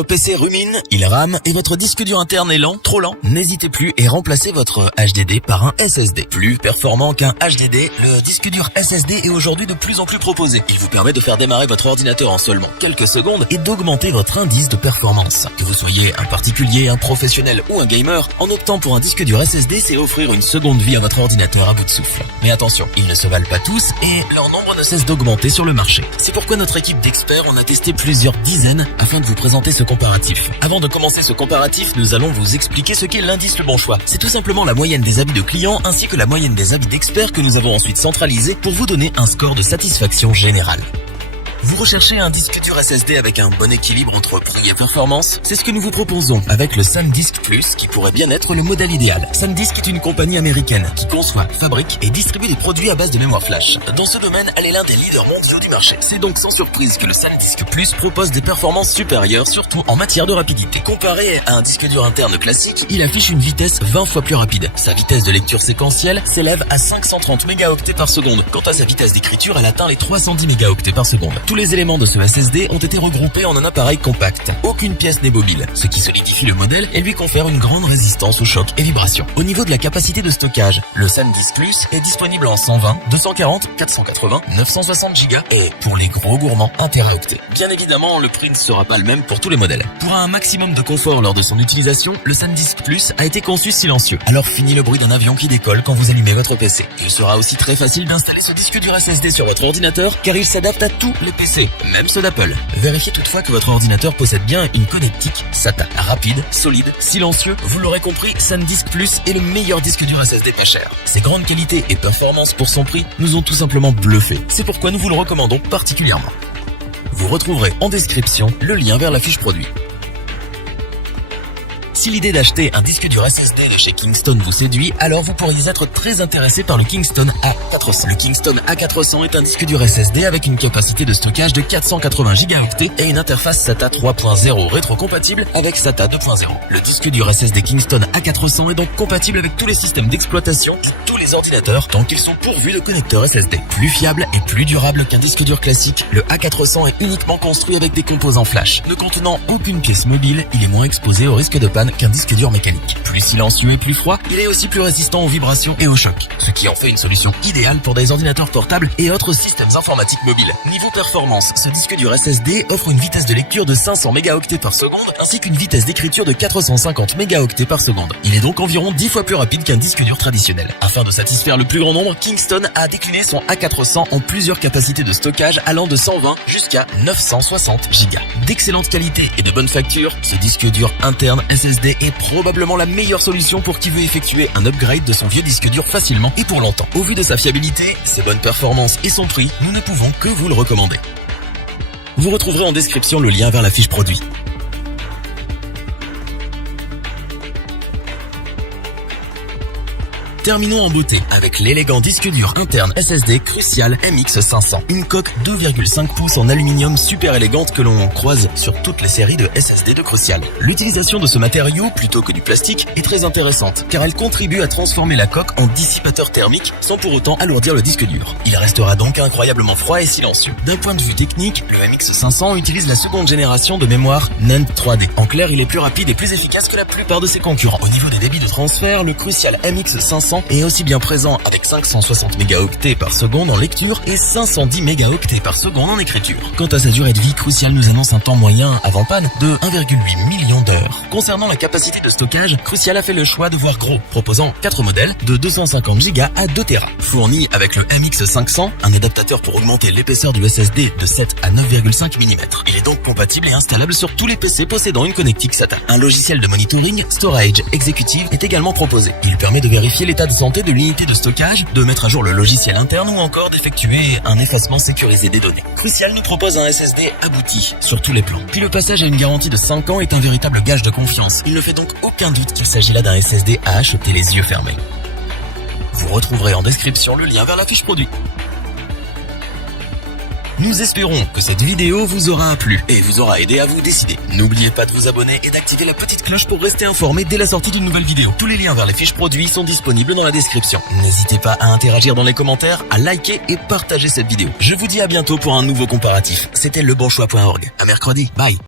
Votre PC rumine, il rame et votre disque dur interne est lent, trop lent? N'hésitez plus et remplacez votre HDD par un SSD. Plus performant qu'un HDD, le disque dur SSD est aujourd'hui de plus en plus proposé. Il vous permet de faire démarrer votre ordinateur en seulement quelques secondes et d'augmenter votre indice de performance. Que vous soyez un particulier, un professionnel ou un gamer, en optant pour un disque dur SSD, c'est offrir une seconde vie à votre ordinateur à bout de souffle. Mais attention, ils ne se valent pas tous et leur nombre ne cesse d'augmenter sur le marché. C'est pourquoi notre équipe d'experts en a testé plusieurs dizaines afin de vous présenter ce comparatif. Avant de commencer ce comparatif, nous allons vous expliquer ce qu'est l'indice Le Bon Choix. C'est tout simplement la moyenne des avis de clients ainsi que la moyenne des avis d'experts que nous avons ensuite centralisé pour vous donner un score de satisfaction générale. Vous recherchez un disque dur SSD avec un bon équilibre entre prix et performance? C'est ce que nous vous proposons avec le SanDisk Plus qui pourrait bien être le modèle idéal. SanDisk est une compagnie américaine qui conçoit, fabrique et distribue des produits à base de mémoire flash. Dans ce domaine, elle est l'un des leaders mondiaux du marché. C'est donc sans surprise que le SanDisk Plus propose des performances supérieures, surtout en matière de rapidité. Comparé à un disque dur interne classique, il affiche une vitesse 20 fois plus rapide. Sa vitesse de lecture séquentielle s'élève à 530 mégaoctets par seconde. Quant à sa vitesse d'écriture, elle atteint les 310 mégaoctets par seconde. Tous les éléments de ce SSD ont été regroupés en un appareil compact. Aucune pièce n'est mobile, ce qui solidifie le modèle et lui confère une grande résistance aux chocs et vibrations. Au niveau de la capacité de stockage, le SanDisk Plus est disponible en 120, 240, 480, 960 Go et, pour les gros gourmands, 1 Teraoctet. Bien évidemment, le prix ne sera pas le même pour tous les modèles. Pour un maximum de confort lors de son utilisation, le SanDisk Plus a été conçu silencieux. Alors fini le bruit d'un avion qui décolle quand vous allumez votre PC. Il sera aussi très facile d'installer ce disque dur SSD sur votre ordinateur car il s'adapte à tous les PC. Même ceux d'Apple. Vérifiez toutefois que votre ordinateur possède bien une connectique SATA. Rapide, solide, silencieux, vous l'aurez compris, SanDisk Plus est le meilleur disque dur SSD pas cher. Ses grandes qualités et performances pour son prix nous ont tout simplement bluffé. C'est pourquoi nous vous le recommandons particulièrement. Vous retrouverez en description le lien vers la fiche produit. Si l'idée d'acheter un disque dur SSD de chez Kingston vous séduit, alors vous pourriez être très intéressé par le Kingston A400. Le Kingston A400 est un disque dur SSD avec une capacité de stockage de 480 Go et une interface SATA 3.0 rétrocompatible avec SATA 2.0. Le disque dur SSD Kingston A400 est donc compatible avec tous les systèmes d'exploitation et tous les ordinateurs tant qu'ils sont pourvus de connecteurs SSD. Plus fiable et plus durable qu'un disque dur classique, le A400 est uniquement construit avec des composants flash. Ne contenant aucune pièce mobile, il est moins exposé au risque de panne qu'un disque dur mécanique. Plus silencieux et plus froid, il est aussi plus résistant aux vibrations et aux chocs, ce qui en fait une solution idéale pour des ordinateurs portables et autres systèmes informatiques mobiles. Niveau performance, ce disque dur SSD offre une vitesse de lecture de 500 mégaoctets par seconde ainsi qu'une vitesse d'écriture de 450 mégaoctets par seconde. Il est donc environ 10 fois plus rapide qu'un disque dur traditionnel. Afin de satisfaire le plus grand nombre, Kingston a décliné son A400 en plusieurs capacités de stockage allant de 120 jusqu'à 960 Go. D'excellente qualité et de bonne facture, ce disque dur interne SSD est probablement la meilleure solution pour qui veut effectuer un upgrade de son vieux disque dur facilement et pour longtemps. Au vu de sa fiabilité, ses bonnes performances et son prix, nous ne pouvons que vous le recommander. Vous retrouverez en description le lien vers la fiche produit. Terminons en beauté avec l'élégant disque dur interne SSD Crucial MX500. Une coque 2,5 pouces en aluminium super élégante que l'on croise sur toutes les séries de SSD de Crucial. L'utilisation de ce matériau plutôt que du plastique est très intéressante car elle contribue à transformer la coque en dissipateur thermique sans pour autant alourdir le disque dur. Il restera donc incroyablement froid et silencieux. D'un point de vue technique, le MX500 utilise la seconde génération de mémoire NAND 3D. En clair, il est plus rapide et plus efficace que la plupart de ses concurrents. Au niveau des débits de transfert, le Crucial MX500 est aussi bien présent avec 560 mégaoctets par seconde en lecture et 510 mégaoctets par seconde en écriture. Quant à sa durée de vie, Crucial nous annonce un temps moyen avant panne de 1,8 million d'heures. Concernant la capacité de stockage, Crucial a fait le choix de voir gros, proposant 4 modèles de 250 Go à 2 Tera. Fourni avec le MX500, un adaptateur pour augmenter l'épaisseur du SSD de 7 à 9,5 mm. Il est donc compatible et installable sur tous les PC possédant une connectique SATA. Un logiciel de monitoring, Storage Executive, est également proposé. Il permet de vérifier l'état de santé de l'unité de stockage, de mettre à jour le logiciel interne ou encore d'effectuer un effacement sécurisé des données. Crucial nous propose un SSD abouti sur tous les plans. Puis le passage à une garantie de 5 ans est un véritable gage de confiance. Il ne fait donc aucun doute qu'il s'agit là d'un SSD à acheter les yeux fermés. Vous retrouverez en description le lien vers la fiche produit. Nous espérons que cette vidéo vous aura plu et vous aura aidé à vous décider. N'oubliez pas de vous abonner et d'activer la petite cloche pour rester informé dès la sortie d'une nouvelle vidéo. Tous les liens vers les fiches produits sont disponibles dans la description. N'hésitez pas à interagir dans les commentaires, à liker et partager cette vidéo. Je vous dis à bientôt pour un nouveau comparatif. C'était lebonchoix.org. À mercredi. Bye.